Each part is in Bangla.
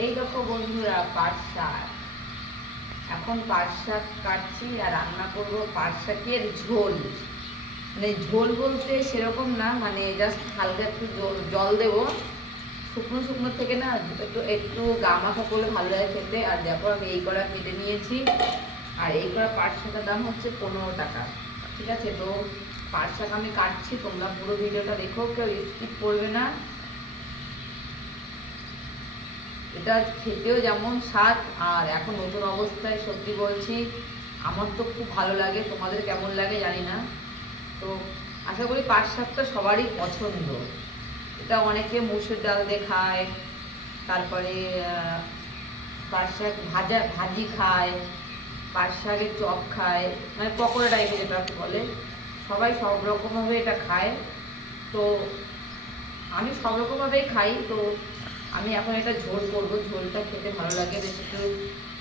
এই দেখো বন্ধুরা পাট শাক এখন পাট শাক কাটছি আর রান্না করব পাট শাকের ঝোল। মানে ঝোল বলতে সেরকম না মানে জাস্ট হালকা একটু জল- দেবো। শুকনো শুকনো থেকে না একটু একটু গা মাখা করলে ভালো লাগে খেতে। আর দেখো আমি এই করা কেটে নিয়েছি। আর এই করা পাট শাকের দাম হচ্ছে পনেরো টাকা। ঠিক আছে? তো পাট শাক আমি কাটছি, তোমরা পুরো ভিডিওটা দেখো, কেউ স্কিপ করবে না। এটা খেতেও যেমন স্বাদ, আর এখন নতুন অবস্থায় সত্যি বলছি, আমার তো খুব ভালো লাগে। তোমাদের কেমন লাগে জানি না। তো আশা করি পাট শাকটা সবারই পছন্দ। এটা অনেকে মুসুর ডাল দিয়ে খায়, তারপরে পাট শাক ভাজা, ভাজি খায়, পাট শাকের চপ খায় মানে পকোড়া টাইপের যেটা বলে। সবাই সব রকমভাবে এটা খায়। তো আমি সব রকমভাবেই খাই। তো আমি এখন একটা ঝোল করব, ঝোলটা খেতে ভালো লাগে, বেশ একটু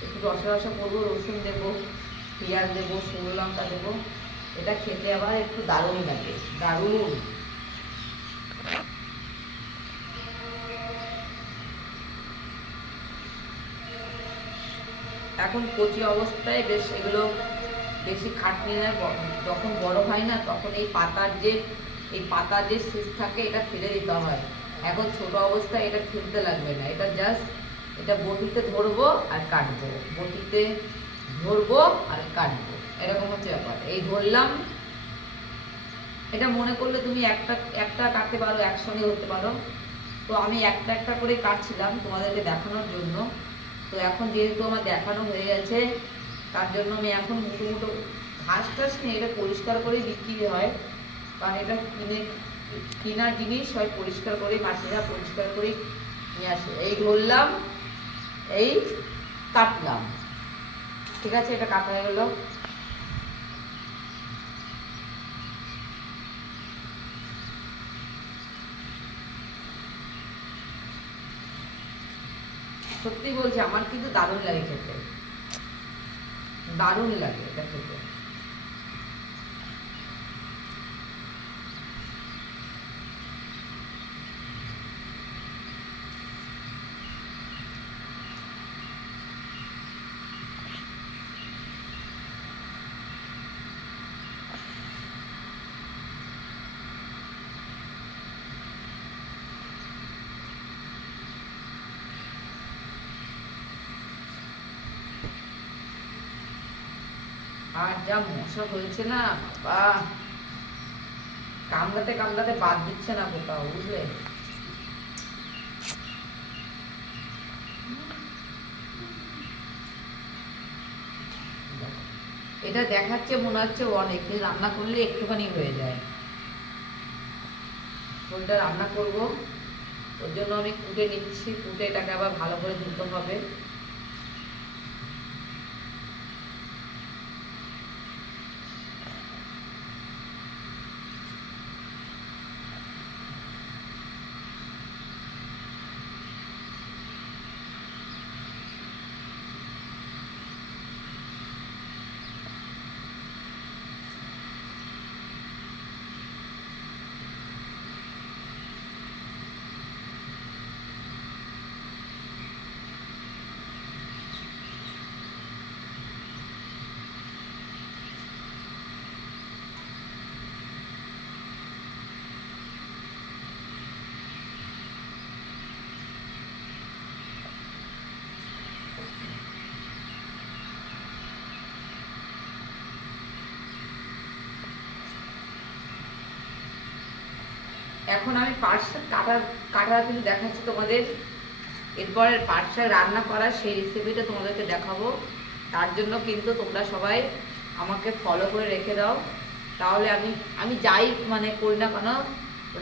একটু রসা রসা করব, রসুন দেবো, পেঁয়াজ দেবো, শুকনো লঙ্কা দেবো, এটা খেতে আবার একটু দারুণ লাগে, দারুণ। এখন কচি অবস্থায় বেশ এগুলো বেশি খাটনি না যখন বড় হয় না, তখন এই পাতার যে, এই পাতার যে শীষ থাকে, এটা ফেলে দিতে হয়। এখন ছোট অবস্থায় এটা ফেলতে লাগবে না। এটা জাস্ট এটা বটিতে ধরবো আর কাটবো। বটিতে ধরবো আর কাটবো। এরকম হচ্ছে ব্যাপার। এই ধরলাম। এটা মনে করলে তুমি একটা একটা কাটতে পারো, একসঙ্গে ধরতে পারো। তো আমি একটা একটা করে কাটছিলাম তোমাদেরকে দেখানোর জন্য। তো এখন যেহেতু আমার দেখানো হয়ে গেছে, তার জন্য আমি এখন মুটো মুটো ঘাস টাস নিয়ে এটা পরিষ্কার করেই বিক্রি হয়। কারণ এটা কিনে কেনার জিনিস হয় পরিষ্কার করে মাসিরা পরিষ্কার করে নিয়ে আসে। এই ধরলাম, এই কাটলাম। ঠিক আছে, এটা কাটা হয়ে গেলো। সত্যি বলছি, আমার কিন্তু দারুণ লাগে খেতে। দারুণ লাগে এটা খেতে। আর যা মশা হয়েছে না, বাবা। কামড়াতে কামড়াতে বাদ দিচ্ছে না কোথাও বুঝলে? এটা দেখাচ্ছে মনে হচ্ছে অনেক রান্না করলে একটুখানি হয়ে যায়। ঝোলটা রান্না করব? ওর জন্য আমি কুটে নিচ্ছি, কুটে এটাকে আবার ভালো করে ধুতে হবে। এখন আমি শাক কাটা কাটা কিন্তু দেখাচ্ছি তোমাদের। এরপরে শাক রান্না করার সেই রেসিপিটা তোমাদেরকে দেখাবো। তার জন্য কিন্তু তোমরা সবাই আমাকে ফলো করে রেখে দাও। তাহলে আমি আমি যাই মানে করি না কেন,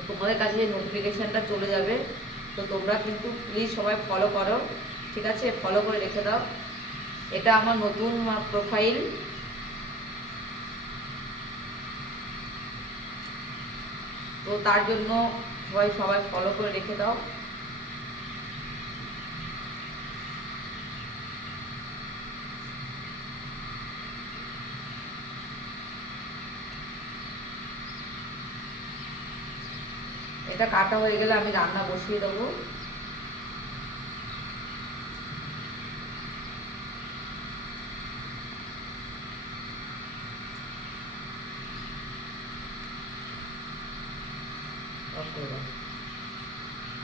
তোমাদের কাছে যে নোটিফিকেশানটা চলে যাবে। তো তোমরা কিন্তু প্লিজ সবাই ফলো করো, ঠিক আছে? ফলো করে রেখে দাও। এটা আমার নতুন প্রোফাইল তো তার জন্য সবাই সবাই ফলো করে রেখে দাও। এটা কাটা হয়ে গেলে আমি রান্না বসিয়ে দেবো। অফ করে দাও